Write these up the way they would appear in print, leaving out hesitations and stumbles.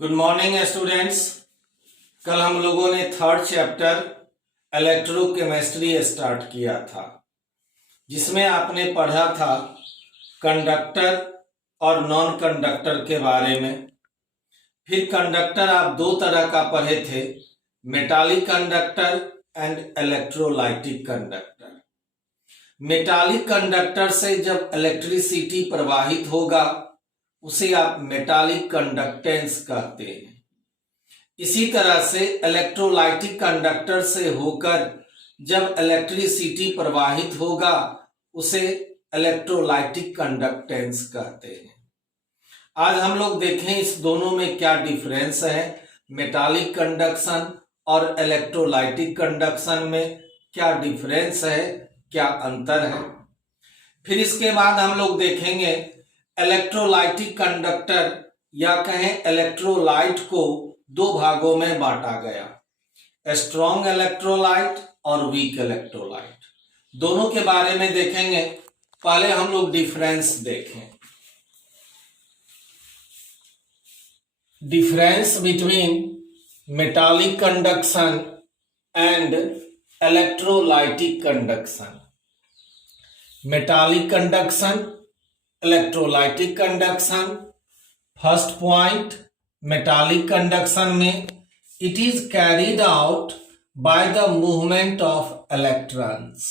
Good morning students. कल हम लोगों ने थर्ड चैप्टर इलेक्ट्रोकेमिस्ट्री स्टार्ट किया था, जिसमें आपने पढ़ा था कंडक्टर और नॉन कंडक्टर के बारे में। फिर कंडक्टर आप दो तरह का पढ़े थे, metallic conductor and electrolytic conductor. Metallic conductor से जब इलेक्ट्रिसिटी प्रवाहित होगा उसे आप मेटालिक कंडक्टेंस कहते हैं। इसी तरह से इलेक्ट्रोलाइटिक कंडक्टर से होकर जब इलेक्ट्रिसिटी प्रवाहित होगा उसे इलेक्ट्रोलाइटिक कंडक्टेंस कहते हैं। आज हम लोग देखें इस दोनों में क्या डिफरेंस है, मेटालिक कंडक्शन और इलेक्ट्रोलाइटिक कंडक्शन में क्या डिफरेंस है, क्या अंतर है। फिर इसके बाद हम लोग देखेंगे इलेक्ट्रोलाइटिक कंडक्टर या कहें इलेक्ट्रोलाइट को दो भागों में बांटा गया, स्ट्रॉन्ग इलेक्ट्रोलाइट और वीक इलेक्ट्रोलाइट। दोनों के बारे में देखेंगे। पहले हम लोग डिफरेंस देखें। Difference between metallic conduction and electrolytic conduction. Metallic conduction, electrolytic conduction. First point, metallic conduction में it is carried out by the movement of electrons.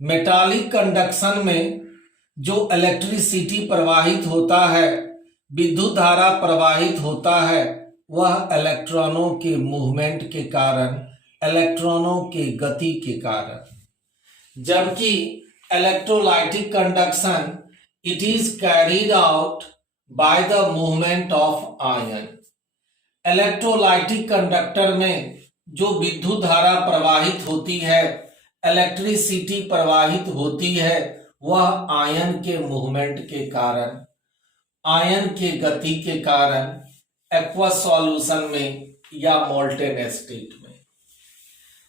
Metallic conduction में जो इलेक्ट्रिसिटी प्रवाहित होता है, विद्युत धारा प्रवाहित होता है, वह इलेक्ट्रॉनों के मूवमेंट के कारण, इलेक्ट्रॉनों के गति के कारण। जबकि electrolytic conduction it is carried out by the movement of ion. Electrolytic conductor में जो विद्युत धारा प्रवाहित होती है, इलेक्ट्रिसिटी प्रवाहित होती है, वह आयन के मूवमेंट के कारण, आयन के गति के कारण एक्वस सॉल्यूशन में या मोल्टेन स्टेट में।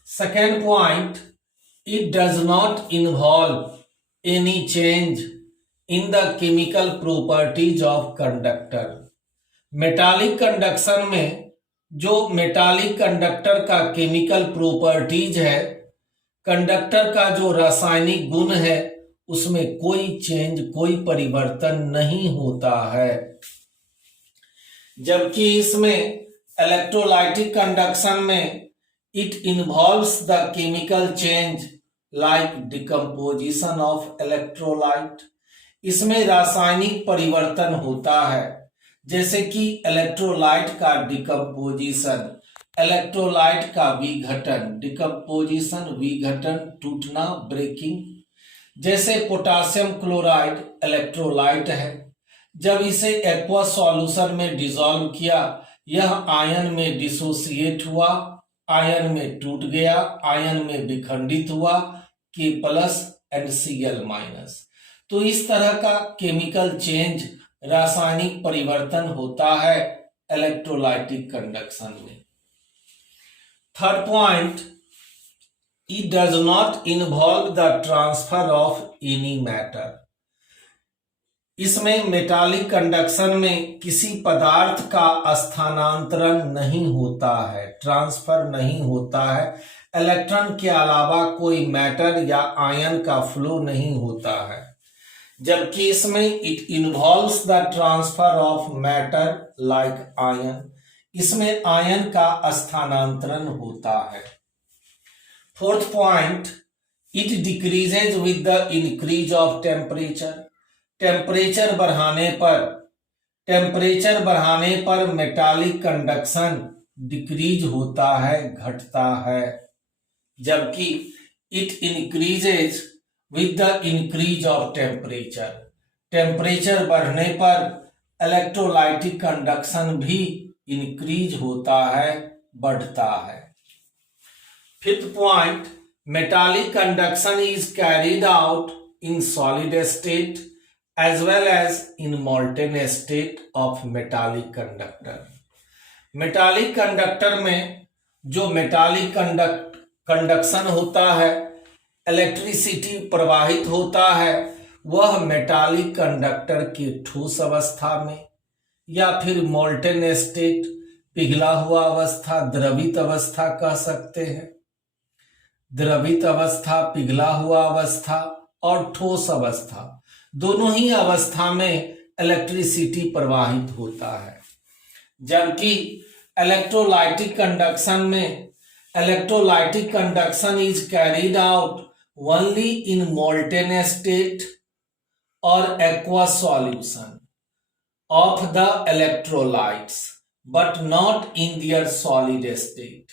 Second point, it does not involve any change in the chemical properties of conductor। Metallic conduction में जो मेटालिक कंडक्टर का केमिकल प्रॉपर्टीज है, कंडक्टर का जो रासायनिक गुण है, उसमें कोई चेंज, कोई परिवर्तन नहीं होता है। जबकि इसमें इलेक्ट्रोलाइटिक कंडक्शन में it involves the chemical change like decomposition of electrolyte। इसमें रासायनिक परिवर्तन होता है, जैसे कि इलेक्ट्रोलाइट का डिकम्पोजिशन, इलेक्ट्रोलाइट का विघटन, डिकम्पोजिशन विघटन, टूटना, ब्रेकिंग। जैसे पोटासियम क्लोराइड इलेक्ट्रोलाइट है, जब इसे एक्वस सॉल्यूशन में डिसॉल्व किया, यह आयन में डिसोसिएट हुआ, आयन में टूट गया, आयन में विखंडित हुआ, K+ एंड Cl-। तो इस तरह का केमिकल चेंज, रासायनिक परिवर्तन होता है इलेक्ट्रोलाइटिक कंडक्शन में। Third point, it does not involve the transfer of any matter. इसमें मेटालिक कंडक्शन में किसी पदार्थ का स्थानांतरण नहीं होता है, ट्रांसफर नहीं होता है। इलेक्ट्रॉन के अलावा कोई मैटर या आयन का फ्लो नहीं होता है। जबकि इसमें it involves the transfer of matter like ion. इसमें आयन का स्थानांतरण होता है। Fourth point, it decreases with the increase of temperature. Temperature बढ़ाने पर मेटालिक कंडक्शन डिक्रीज होता है, घटता है। जबकि it increases with the increase of temperature. Temperature बढ़ने पर इलेक्ट्रोलाइटिक कंडक्शन भी इंक्रीज होता है, बढ़ता है। Fifth point, metallic conduction is carried out in solid state as well as in molten state of metallic conductor। Metallic conductor में जो metallic conduction होता है, इलेक्ट्रिसिटी प्रवाहित होता है, वह मेटालिक कंडक्टर के ठोस अवस्था में या फिर मोल्टेन स्टेट, पिघला हुआ अवस्था, द्रवित अवस्था कह सकते हैं। द्रवित अवस्था, पिघला हुआ अवस्था और ठोस अवस्था, दोनों ही अवस्था में इलेक्ट्रिसिटी प्रवाहित होता है। जबकि इलेक्ट्रोलाइटिक कंडक्शन में electrolytic conduction is carried out only in molten state और aqueous solution of the electrolytes but not in their solid state.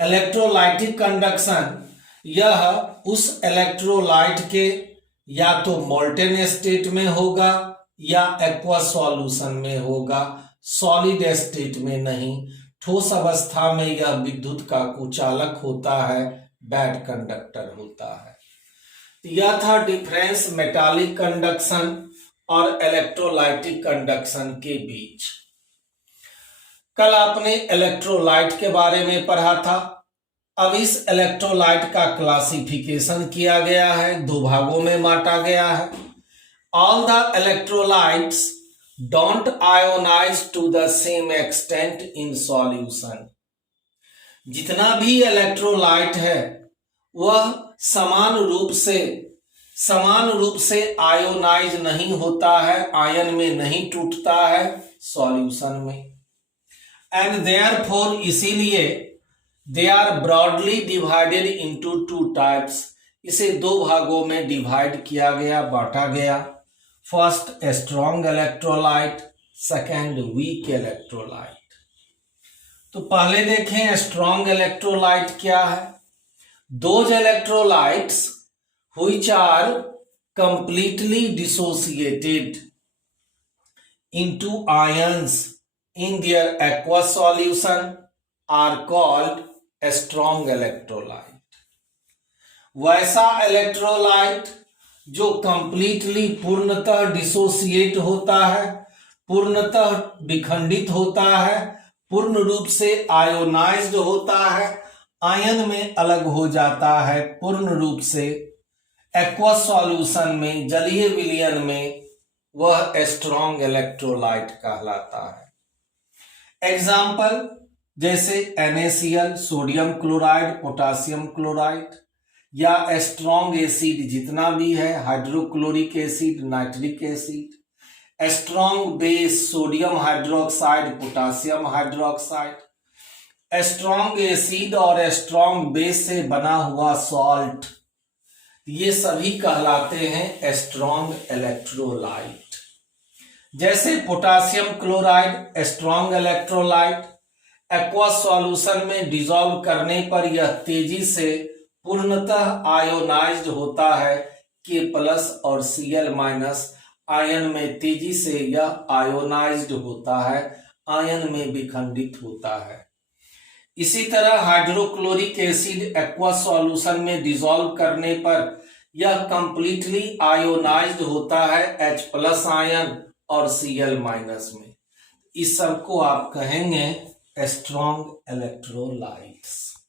Electrolytic conduction यह उस इलेक्ट्रोलाइट के या तो मोल्टेन स्टेट में होगा या एक्वस सॉल्यूशन में होगा, सॉलिड स्टेट में नहीं। ठोस अवस्था में यह विद्युत का कुचालक होता है, बैड कंडक्टर होता है। यह था डिफरेंस मेटालिक कंडक्शन और इलेक्ट्रोलाइटिक कंडक्शन के बीच। कल आपने इलेक्ट्रोलाइट के बारे में पढ़ा था। अब इस इलेक्ट्रोलाइट का क्लासिफिकेशन किया गया है, दो भागों में बांटा गया है। All the electrolytes don't ionize to the same extent in solution. जितना भी इलेक्ट्रोलाइट है वह समान रूप से आयोनाइज नहीं होता है, आयन में नहीं टूटता है सॉल्यूशन में। एंड देयरफॉर इसीलिए they are broadly divided into two types. इसे दो भागों में डिवाइड किया गया, बांटा गया। First strong electrolyte, second weak electrolyte. तो पहले देखें स्ट्रॉन्ग इलेक्ट्रोलाइट क्या है। Those electrolytes which are completely dissociated into ions in their aqueous solution are called a strong electrolyte. वैसा इलेक्ट्रोलाइट जो कंप्लीटली पूर्णतः डिसोसिएट होता है, पूर्णतः विखंडित होता है, पूर्ण रूप से आयोनाइज्ड होता है, आयन में अलग हो जाता है, पूर्ण रूप से एक्वस सॉल्यूशन में, जलीय विलयन में, वह स्ट्रॉन्ग इलेक्ट्रोलाइट कहलाता है। एग्जाम्पल जैसे NaCl, sodium chloride, potassium chloride, या स्ट्रॉन्ग एसिड जितना भी है, hydrochloric acid, nitric acid, strong base, sodium hydroxide, potassium hydroxide, strong acid और स्ट्रॉन्ग बेस से बना हुआ सॉल्ट, ये सभी कहलाते हैं स्ट्रॉन्ग इलेक्ट्रोलाइट। जैसे potassium chloride strong electrolyte, aqueous solution में डिसॉल्व करने पर यह तेजी से पूर्णतः आयोनाइज्ड होता है, K+ और Cl- आयन में तेजी से यह आयोनाइज्ड होता है, आयन में विखंडित होता है। इसी तरह हाइड्रोक्लोरिक एसिड एक्वस सॉल्यूशन में डिसॉल्व करने पर यह कंप्लीटली आयोनाइज्ड होता है H+ आयन और Cl- में। इस सब को आप कहेंगे स्ट्रॉन्ग इलेक्ट्रोलाइट्स।